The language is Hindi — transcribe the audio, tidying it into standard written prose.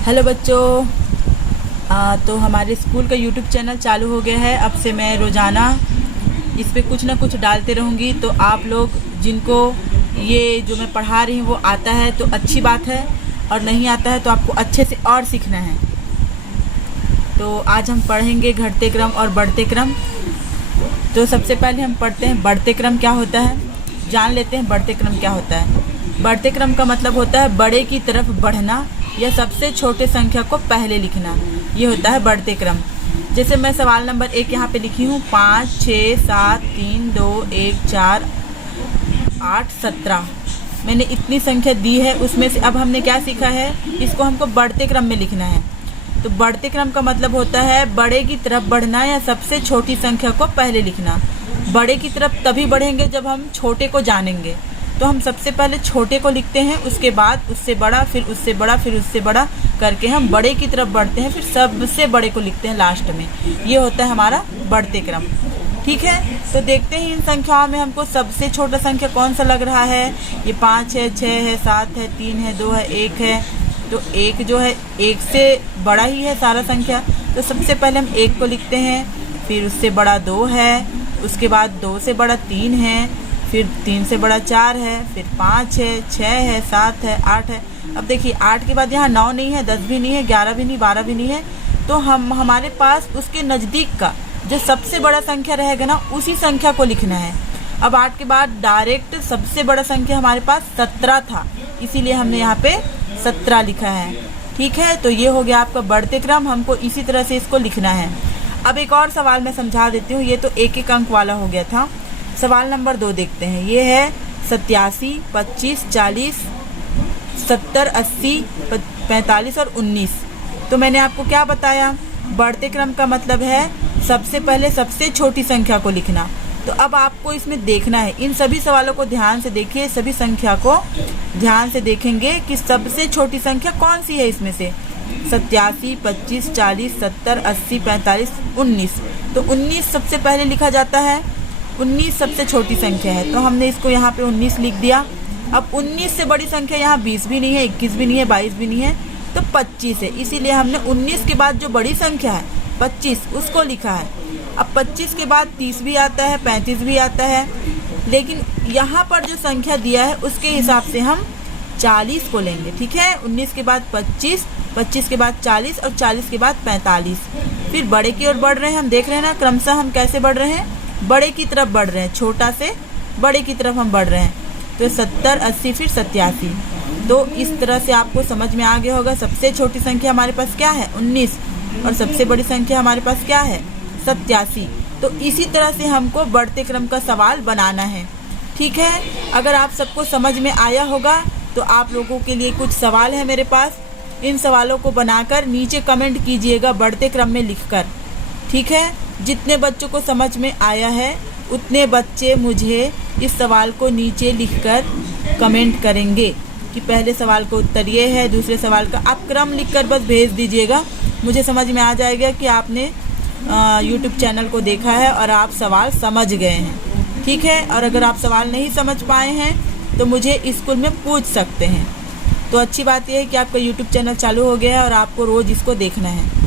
हेलो बच्चों। तो हमारे स्कूल का यूट्यूब चैनल चालू हो गया है। अब से मैं रोज़ाना इस पे कुछ ना कुछ डालते रहूँगी। तो आप लोग जिनको ये जो मैं पढ़ा रही हूँ वो आता है तो अच्छी बात है, और नहीं आता है तो आपको अच्छे से और सीखना है। तो आज हम पढ़ेंगे घटते क्रम और बढ़ते क्रम। तो सबसे पहले हम पढ़ते हैं बढ़ते क्रम क्या होता है, जान लेते हैं बढ़ते क्रम क्या होता है। बढ़ते क्रम का मतलब होता है बड़े की तरफ बढ़ना या सबसे छोटे संख्या को पहले लिखना, ये होता है बढ़ते क्रम। जैसे मैं सवाल नंबर 1 यहाँ पे लिखी हूँ 5, 6, 7, 3, 2, 1, 4, 8, 17। मैंने इतनी संख्या दी है, उसमें से अब हमने क्या सीखा है, इसको हमको बढ़ते क्रम में लिखना है। तो बढ़ते क्रम का मतलब होता है बड़े की तरफ बढ़ना या सबसे छोटी संख्या को पहले लिखना। बड़े की तरफ तभी बढ़ेंगे जब हम छोटे को जानेंगे। तो हम सबसे पहले छोटे को लिखते हैं, उसके बाद उससे बड़ा, फिर उससे बड़ा, फिर उससे बड़ा करके हम बड़े की तरफ बढ़ते हैं, फिर सबसे बड़े को लिखते हैं लास्ट में। ये होता है हमारा बढ़ते क्रम। ठीक है, तो देखते हैं इन संख्याओं में हमको सबसे छोटा संख्या कौन सा लग रहा है। ये 5 है, 6 है, 7 है, 3 है, 2 है, 1 है। तो 1 जो है 1 से बड़ा ही है सारा संख्या। तो सबसे पहले हम 1 को लिखते हैं, फिर उससे बड़ा 2 है, उसके बाद 2 से बड़ा 3 है, फिर 3 से बड़ा 4 है, फिर 5 है, 6 है, 7 है, 8 है। अब देखिए 8 के बाद यहाँ 9 नहीं है, 10 भी नहीं है, 11 भी नहीं, 12 भी नहीं है। तो हमारे पास उसके नज़दीक का जो सबसे बड़ा संख्या रहेगा ना, उसी संख्या को लिखना है। अब 8 के बाद डायरेक्ट सबसे बड़ा संख्या हमारे पास 17 था, इसीलिए हमने यहाँ पे 17 लिखा है। ठीक है, तो ये हो गया आपका बढ़ते क्रम। हमको इसी तरह से इसको लिखना है। अब एक और सवाल मैं समझा देती हूँ। ये तो एक अंक वाला हो गया था। सवाल नंबर 2 देखते हैं। ये है 87, 25, 40, 70, 80, 45 और 19। तो मैंने आपको क्या बताया, बढ़ते क्रम का मतलब है सबसे पहले सबसे छोटी संख्या को लिखना। तो अब आपको इसमें देखना है, इन सभी सवालों को ध्यान से देखिए, सभी संख्या को ध्यान से देखेंगे कि सबसे छोटी संख्या कौन सी है इसमें से। 87, 25, 40, 70, 80, 45, 19। तो 19 सबसे पहले लिखा जाता है। 19 सबसे छोटी संख्या है, तो हमने इसको यहाँ पे 19 लिख दिया। अब 19 से बड़ी संख्या यहाँ 20 भी नहीं है, 21 भी नहीं है, 22 भी नहीं है, तो 25 है। इसीलिए हमने 19 के बाद जो बड़ी संख्या है 25 उसको लिखा है। अब 25 के बाद 30 भी आता है, 35 भी आता है, लेकिन यहाँ पर जो संख्या दिया है उसके हिसाब से हम 40 को लेंगे। ठीक है, 19 के बाद 25, 25 के बाद 40 और 40 के बाद 45। फिर बड़े की ओर बढ़ रहे हैं। हम देख रहे हैं ना क्रमशः हम कैसे बढ़ रहे हैं, बड़े की तरफ बढ़ रहे हैं, छोटा से बड़े की तरफ हम बढ़ रहे हैं। तो 70, 80, फिर 87। तो इस तरह से आपको समझ में आ गया होगा सबसे छोटी संख्या हमारे पास क्या है 19, और सबसे बड़ी संख्या हमारे पास क्या है 87। तो इसी तरह से हमको बढ़ते क्रम का सवाल बनाना है। ठीक है, अगर आप सबको समझ में आया होगा तो आप लोगों के लिए कुछ सवाल है मेरे पास। इन सवालों को बनाकर नीचे कमेंट कीजिएगा बढ़ते क्रम में लिखकर। ठीक है, जितने बच्चों को समझ में आया है उतने बच्चे मुझे इस सवाल को नीचे लिखकर कमेंट करेंगे कि पहले सवाल का उत्तर ये है, दूसरे सवाल का आप क्रम लिखकर बस भेज दीजिएगा। मुझे समझ में आ जाएगा कि आपने यूट्यूब चैनल को देखा है और आप सवाल समझ गए हैं। ठीक है, और अगर आप सवाल नहीं समझ पाए हैं तो मुझे स्कूल में पूछ सकते हैं। तो अच्छी बात यह है कि आपका यूट्यूब चैनल चालू हो गया है और आपको रोज़ इसको देखना है।